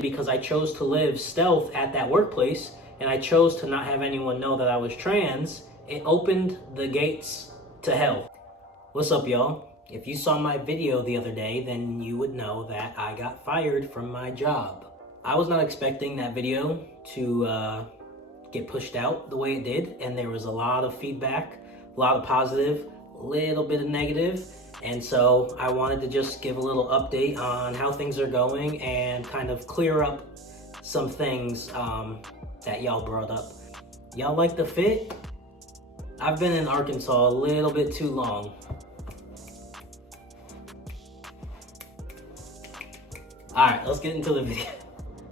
Because I chose to live stealth at that workplace and I chose to not have anyone know that I was trans, it opened the gates to hell. What's up, y'all? If you saw my video the other day, then you would know that I got fired from my job. I was not expecting that video to get pushed out the way it did, and there was a lot of feedback, a lot of positive, a little bit of negative. And so I wanted to just give a little update on how things are going and kind of clear up some things that y'all brought up. Y'all like the fit? I've been in Arkansas a little bit too long. All right, let's get into the video.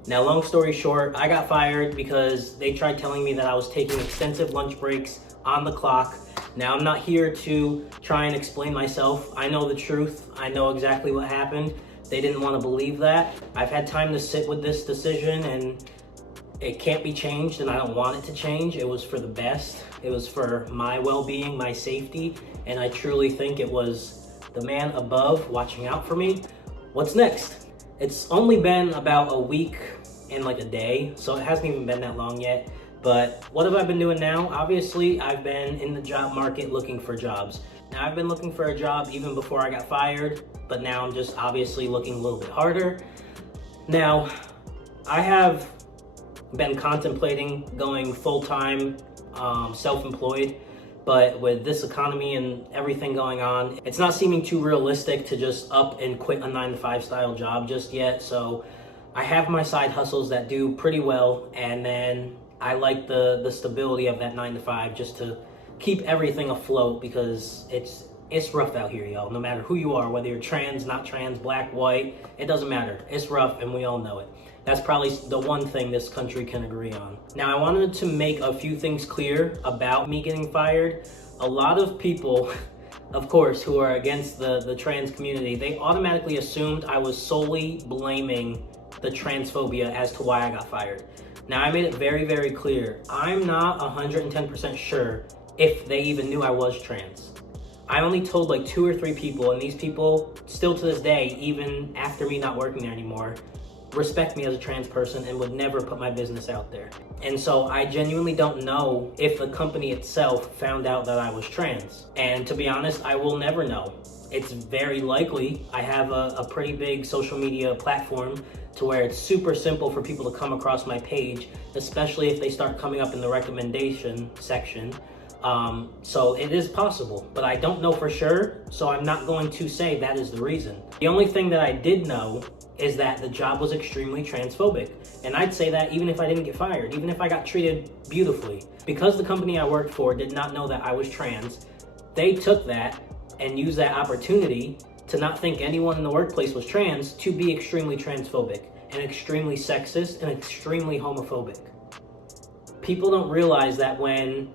Now, long story short, I got fired because they tried telling me that I was taking extensive lunch breaks on the clock. Now, I'm not here to try and explain myself. I know the truth. I know exactly what happened. They didn't want to believe that. I've had time to sit with this decision and it can't be changed, and I don't want it to change. It was for the best. It was for my well-being, my safety, and I truly think it was the man above watching out for me. What's next? It's only been about a week and like a day, so it hasn't even been that long yet. But what have I been doing now? Obviously, I've been in the job market looking for jobs. Now, I've been looking for a job even before I got fired, but now I'm just obviously looking a little bit harder. Now, I have been contemplating going full-time, self-employed, but with this economy and everything going on, it's not seeming too realistic to just up and quit a 9-to-5 style job just yet. So I have my side hustles that do pretty well, and then I like the stability of that 9-to-5 just to keep everything afloat, because it's rough out here, y'all. No matter who you are, whether you're trans, not trans, black, white, it doesn't matter. It's rough, and we all know it. That's probably the one thing this country can agree on. Now, I wanted to make a few things clear about me getting fired. A lot of people, of course, who are against the trans community, they automatically assumed I was solely blaming the transphobia as to why I got fired. Now, I made it very, very clear. I'm not 110% sure if they even knew I was trans. I only told like 2 or 3 people, and these people, still to this day, even after me not working there anymore, respect me as a trans person and would never put my business out there. And so I genuinely don't know if the company itself found out that I was trans. And to be honest, I will never know. It's very likely. I have a pretty big social media platform to where it's super simple for people to come across my page, especially if they start coming up in the recommendation section. So it is possible, but I don't know for sure, so I'm not going to say that is the reason. The only thing that I did know is that the job was extremely transphobic. And I'd say that even if I didn't get fired, even if I got treated beautifully. Because the company I worked for did not know that I was trans, they took that and used that opportunity to not think anyone in the workplace was trans to be extremely transphobic and extremely sexist and extremely homophobic. People don't realize that when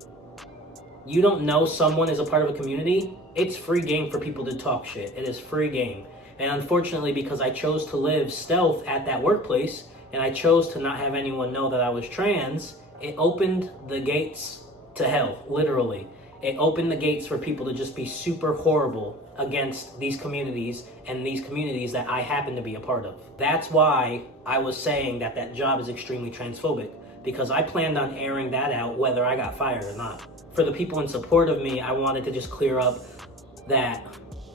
you don't know someone is a part of a community, it's free game for people to talk shit. It is free game. And unfortunately, because I chose to live stealth at that workplace and I chose to not have anyone know that I was trans, it opened the gates to hell, literally. It opened the gates for people to just be super horrible against these communities and these communities that I happen to be a part of. That's why I was saying that that job is extremely transphobic, because I planned on airing that out whether I got fired or not. For the people in support of me, I wanted to just clear up that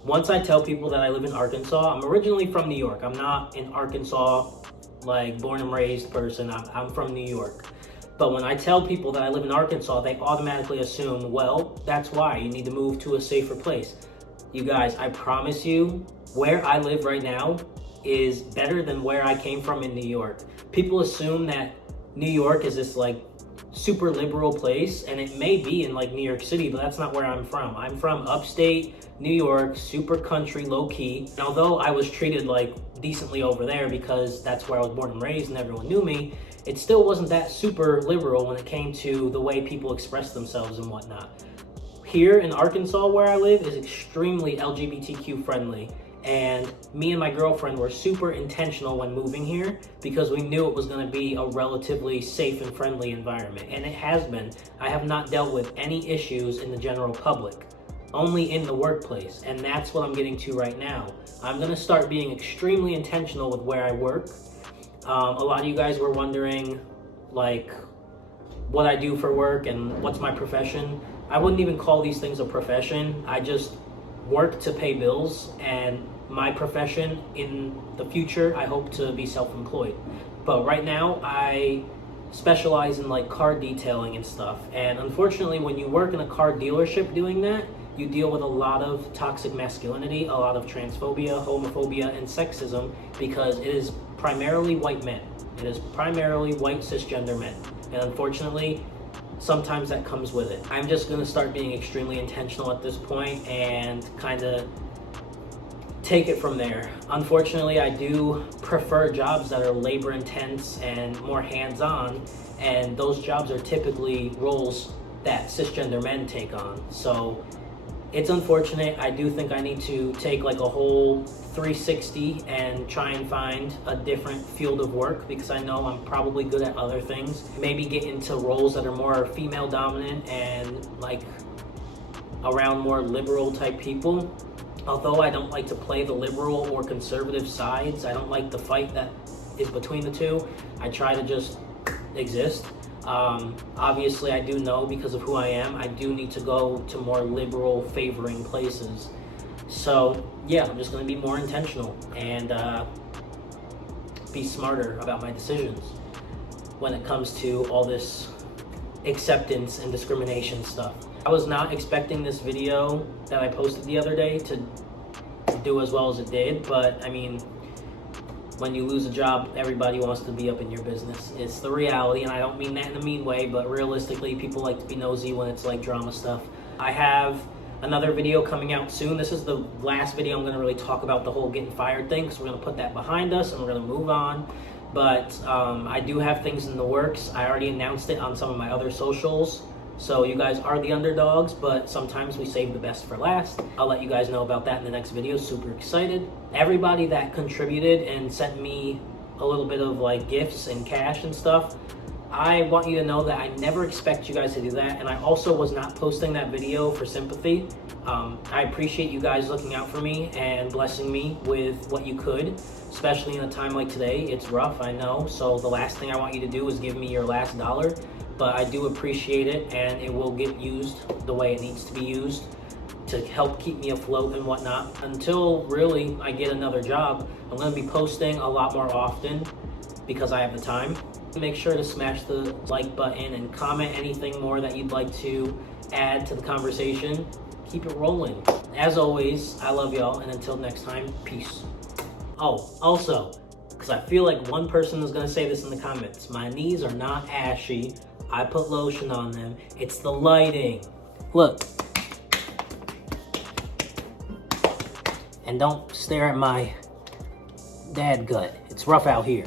once I tell people that I live in Arkansas, I'm originally from New York. I'm not an Arkansas, like, born and raised person. I'm from New York. But when I tell people that I live in Arkansas, they automatically assume, well, that's why you need to move to a safer place. You guys, I promise you, where I live right now is better than where I came from in New York. People assume that New York is this, like, super liberal place, and it may be in, like, New York City, but that's not where I'm from. I'm from upstate New York, super country, low-key. And although I was treated, like, decently over there because that's where I was born and raised and everyone knew me, it still wasn't that super liberal when it came to the way people express themselves and whatnot. Here in Arkansas, where I live, is extremely LGBTQ friendly. And me and my girlfriend were super intentional when moving here because we knew it was going to be a relatively safe and friendly environment. And it has been. I have not dealt with any issues in the general public, only in the workplace. And that's what I'm getting to right now. I'm going to start being extremely intentional with where I work. A lot of you guys were wondering, like, what I do for work and what's my profession. I wouldn't even call these things a profession. I just work to pay bills, and my profession in the future, I hope to be self-employed. But right now, I specialize in like car detailing and stuff. And unfortunately, when you work in a car dealership doing that, you deal with a lot of toxic masculinity, a lot of transphobia, homophobia, and sexism, because it is primarily white men. It is primarily white cisgender men. And unfortunately, sometimes that comes with it. I'm just gonna start being extremely intentional at this point and kind of take it from there. Unfortunately, I do prefer jobs that are labor intense and more hands-on, and those jobs are typically roles that cisgender men take on. So it's unfortunate. I do think I need to take like a whole 360 and try and find a different field of work, because I know I'm probably good at other things. Maybe get into roles that are more female dominant and like around more liberal type people. Although I don't like to play the liberal or conservative sides, I don't like the fight that is between the two. I try to just exist. Obviously, I do know, because of who I am, I do need to go to more liberal favoring places. So yeah, I'm just going to be more intentional and be smarter about my decisions when it comes to all this acceptance and discrimination stuff. I was not expecting this video that I posted the other day to do as well as it did, but I mean, when you lose a job, everybody wants to be up in your business. It's the reality, and I don't mean that in a mean way, but realistically, people like to be nosy when it's like drama stuff. I have another video coming out soon. This is the last video I'm gonna really talk about the whole getting fired thing, because we're gonna put that behind us and we're gonna move on. But I do have things in the works. I already announced it on some of my other socials. So you guys are the underdogs, but sometimes we save the best for last. I'll let you guys know about that in the next video. Super excited. Everybody that contributed and sent me a little bit of like gifts and cash and stuff, I want you to know that I never expect you guys to do that. And I also was not posting that video for sympathy. I appreciate you guys looking out for me and blessing me with what you could, especially in a time like today. It's rough, I know. So the last thing I want you to do is give me your last dollar. But I do appreciate it, and it will get used the way it needs to be used to help keep me afloat and whatnot. Until really I get another job, I'm gonna be posting a lot more often because I have the time. Make sure to smash the like button and comment anything more that you'd like to add to the conversation. Keep it rolling. As always, I love y'all, and until next time, peace. Oh, also, because I feel like one person is gonna say this in the comments, my knees are not ashy. I put lotion on them. It's the lighting. Look. And don't stare at my dad gut. It's rough out here.